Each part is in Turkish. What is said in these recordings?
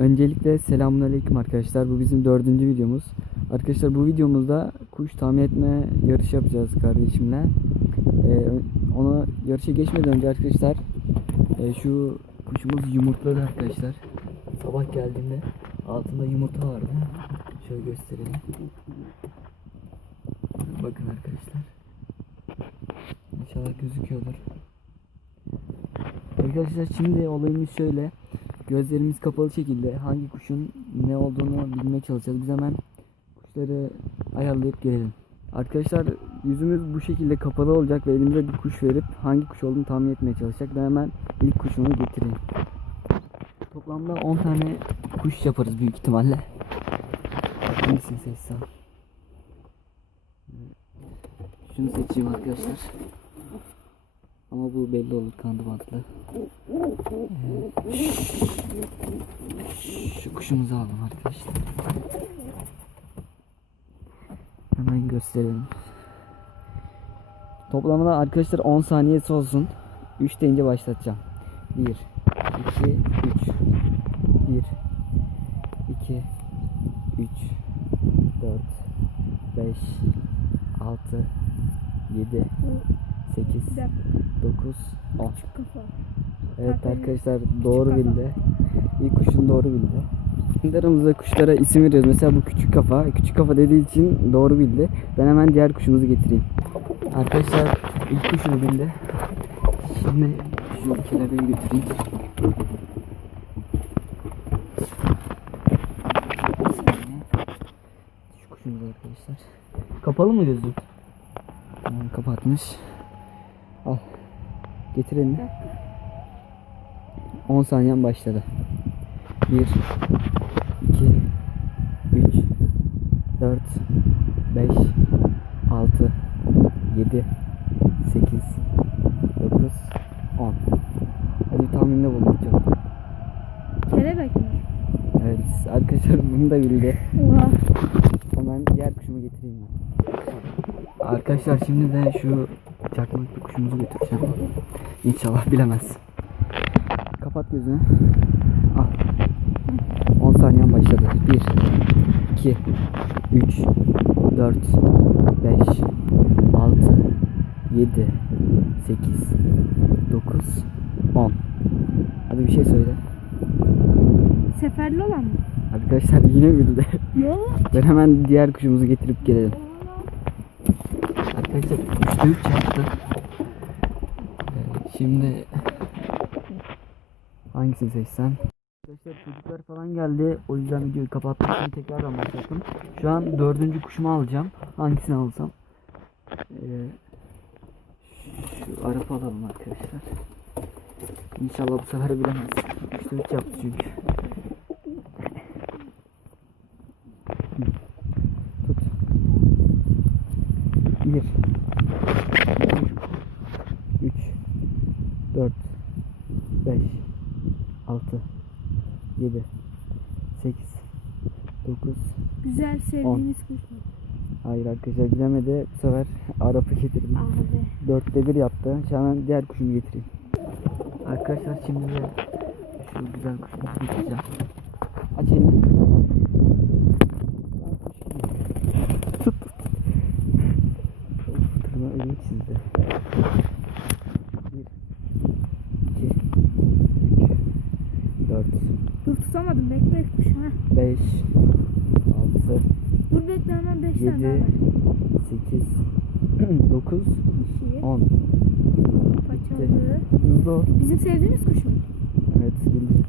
Öncelikle selamünaleyküm arkadaşlar. Bu bizim dördüncü videomuz. Arkadaşlar bu videomuzda kuş tahmin etme yarışı yapacağız kardeşimle. Ee, ona yarışa geçmeden önce arkadaşlar e, şu kuşumuz yumurtladı arkadaşlar. Sabah geldiğinde altında yumurta vardı. Şöyle göstereyim. Bakın arkadaşlar. İnşallah gözüküyordur. Arkadaşlar şimdi olayımız şöyle. Gözlerimiz kapalı şekilde hangi kuşun ne olduğunu bilmeye çalışacağız. Biz hemen kuşları ayarlayıp gelelim. Arkadaşlar yüzümüz bu şekilde kapalı olacak ve elimize bir kuş verip hangi kuş olduğunu tahmin etmeye çalışacak. Ben hemen ilk kuşunu getireyim. Toplamda 10 tane kuş yaparız büyük ihtimalle. Hangisini seçsem? Şunu seçeyim arkadaşlar. Ama bu belli olur kandı bantlı. Şu kuşumuzu alalım arkadaşlar. Hemen gösterelim. Toplamda arkadaşlar 10 saniyesi olsun. 3 deyince başlatacağım. 1 2 3 1 2 3 4 5 6 7 8 9 10 Kafa. Evet arkadaşlar doğru bildi. İlk kuşun doğru bildi. Kendi aramızda kuşlara isim veriyoruz. Mesela bu küçük kafa. Küçük kafa dediği için doğru bildi. Ben hemen diğer kuşumuzu getireyim. Arkadaşlar ilk kuşunu bildi. Şimdi şu kelebeği götüreyim. Şu kuşumuz arkadaşlar. Kapalı mı? Tamam, kapatmış. Al. Getir elini. 10 saniyen başladı. 1 2 3 4 5 6 7 8 9 10 Hadi tahminde bulmak çok. Kelebek mi? Evet arkadaşlar bunu da bildi. Hemen diğer kuşumu getireyim ben. Arkadaşlar şimdi de şu çakmaklı kuşumuzu götüreceğim. İnşallah bilemez. Kapat gözünü. Al. 10 saniyen başladı. 1 2 3 4 5 6 7 8 9 10 Hadi bir şey söyle. Seferli olan mı? Arkadaşlar yine bildi. Yok. Ben hemen diğer kuşumuzu getirip gelelim. Üç yaptı. Ee, şimdi hangisini seçsem? Arkadaşlar çocuklar falan geldi. O yüzden videoyu kapattım. Şimdi tekrardan başlattım. Şu an dördüncü kuşumu alacağım. Hangisini alsam? Ee, şu Arap alalım arkadaşlar. İnşallah bu sefer bilemez. Üçte üç yaptı çünkü. 1 3 4 5 6 7 8 9 Güzel sevdiğiniz kuş? Hayır arkadaşlar bilemedi. Bu sefer Arap'ı getirdim. Abi. Dörtte bir yaptı. Şimdi diğer kuşumu getireyim. Arkadaşlar şimdi de şu güzel kuşumu getireceğim. Açayım Dur tutamadım bekle ha. beş, altı, Dur bekle hemen 5 tane daha yedi, var. sekiz, dokuz, Dişi, on. paçalı. Hızlı ol. Bizim sevdiğimiz kuş mu? Evet bildim.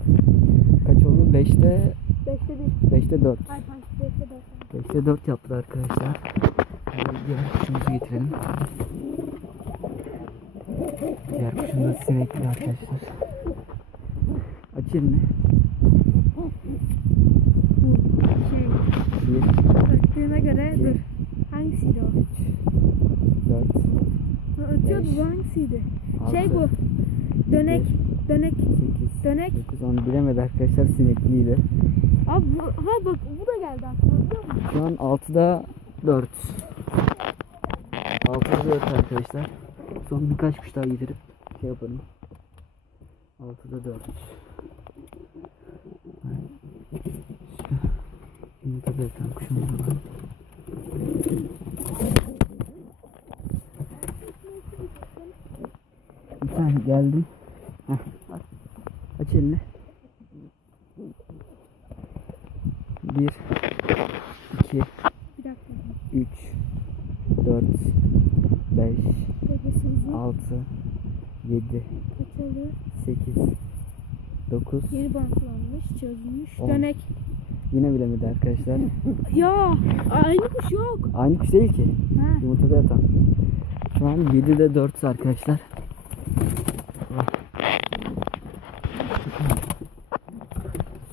Kaç oldu? Beşte, 5'te 1. beşte dört. Hayır hayır 5'te 4. 5'te 4 yaptı arkadaşlar. Şimdi diğer kuşumuzu getirelim. Diğer kuşumuz sinekli arkadaşlar. Aç elini. Bu şey 1, öttüğüne göre İki. dur. Hangisiydi o? 3, 4, Ha, ötüyordu Beş. bu hangisiydi? Altı. Şey bu. Dönek. Dönek. 8, Dönek. 9, 10 bilemedi arkadaşlar sinekliydi. Abi bu, ha bak bu da geldi aklıma biliyor musun? Şu an 6'da 4. 6'da 4 arkadaşlar. Son birkaç kuş daha getirip şey yaparım. 6'da 4. Kuşumuz var. Bir saniye geldim. Heh, aç. Elini. Bir, iki, üç, dört, beş, altı, yedi, sekiz, dokuz. Yeni bantlanmış, çözülmüş. On. Dönek. Yine bilemedi arkadaşlar. Ya aynı kuş yok. Aynı kuş değil ki. Ha. Yumurtada yatan. Şu an 7'de 4 arkadaşlar.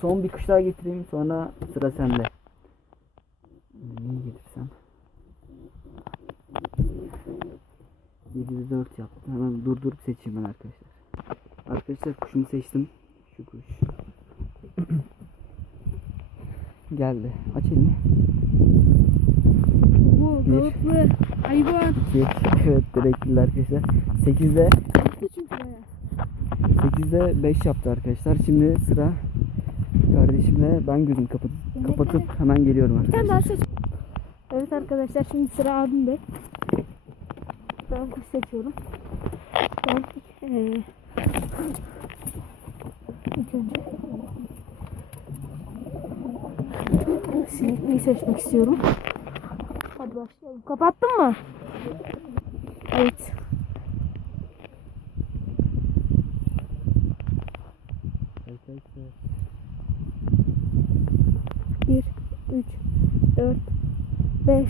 Son bir kuş daha getireyim sonra sıra sende. Neyi getirsem? 7'de 4 yaptım. Hemen durdurup seçeyim ben arkadaşlar. Arkadaşlar kuşumu seçtim. Şu kuş. Geldi. Aç elini. Bu Bir. balıklı. Hayvan. 2. Evet direktli arkadaşlar. 8'de Balıklı çünkü bayağı. 8'de 5 yaptı arkadaşlar. Şimdi sıra kardeşimle ben gözümü kapat kapatıp hemen geliyorum arkadaşlar. Evet arkadaşlar şimdi sıra abimde. Ben kuş seçiyorum. Ben eee ilk önce sinikliyi seçmek istiyorum. Hadi başlayalım. Kapattın mı? Evet. Bir, üç, dört, beş,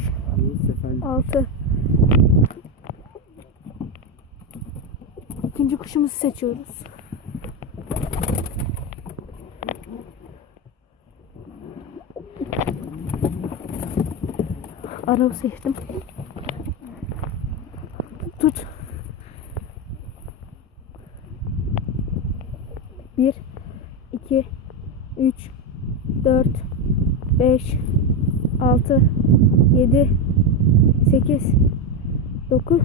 altı. İkinci kuşumuzu seçiyoruz. Araba seçtim. Tut. Bir, iki, üç, dört, beş, altı, yedi, sekiz, dokuz,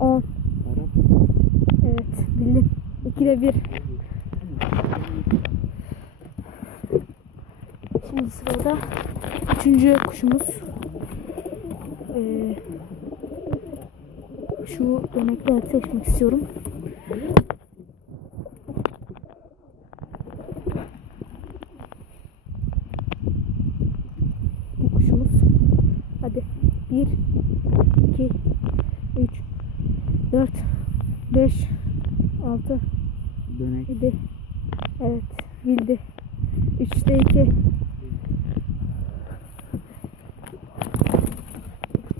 on. Evet bildim. İkide bir. Şimdi sırada üçüncü kuşumuz. Ee, şu dönekleri seçmek istiyorum. Kuşumuz. Hadi. Bir, iki, üç, dört, beş, altı, Dönek. Yedi. Evet bildi. Üçte iki.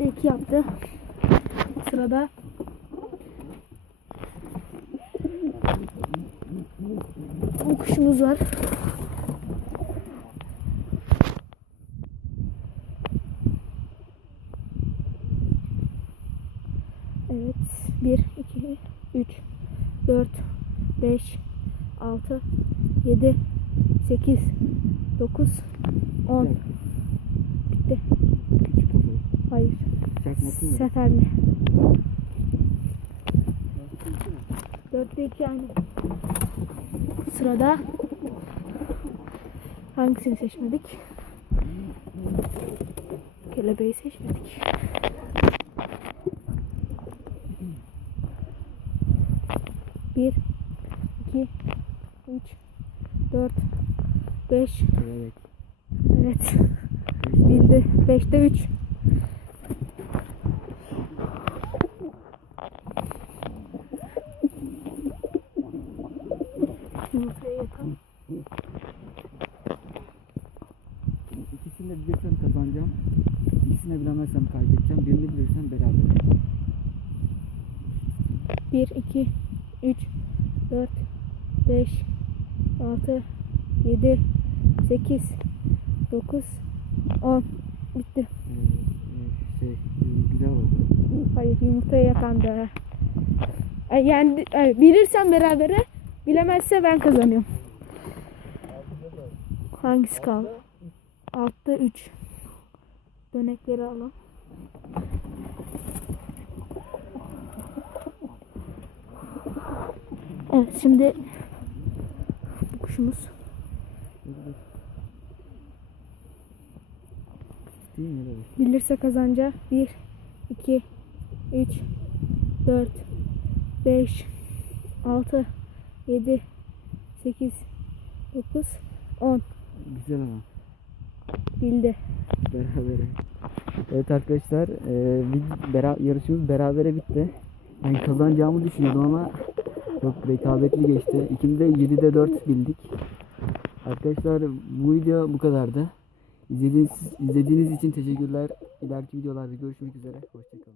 Üçte iki yaptı. Sırada bu kuşumuz var. Evet. Bir, iki, üç, dört, 5 6 7 8 9 10 Bitti. Hayır. Mı? Seferli. 4'te 2 aynı. Sırada hangisini seçmedik? Kelebeği seçmedik. Bir, iki, üç, dört, beş, Evet. evet. Bildi. Beşte üç. Yumurtaya yatalım. İkisini de bilirsem kazanacağım. İkisini bilemezsem kaybedeceğim. Birini bilirsem beraber. 1, 2, 3, 4, 5, 6, 7, 8, 9, 10. Bitti. Ee, e, şey e, güzel oldu. Hayır yumurtaya yakandı. Ay, Yani ay, bilirsen berabere, bilemezse ben kazanıyorum. Hangisi kaldı? Altta 3. Dönekleri alalım. Evet şimdi bu kuşumuz. Bilirse kazanca 1, 2, 3, 4, 5, 6, 7, 8, 9, 10. Güzel ama. Bildi. Berabere. Evet arkadaşlar e, vid- bera- yarışımız berabere bitti. Ben kazanacağımı düşünüyordum ama çok rekabetli geçti. İkimiz de 7'de 4 bildik. Arkadaşlar bu video bu kadardı. İzlediğiniz, izlediğiniz için teşekkürler. İleriki videolarda görüşmek üzere. Hoşçakalın.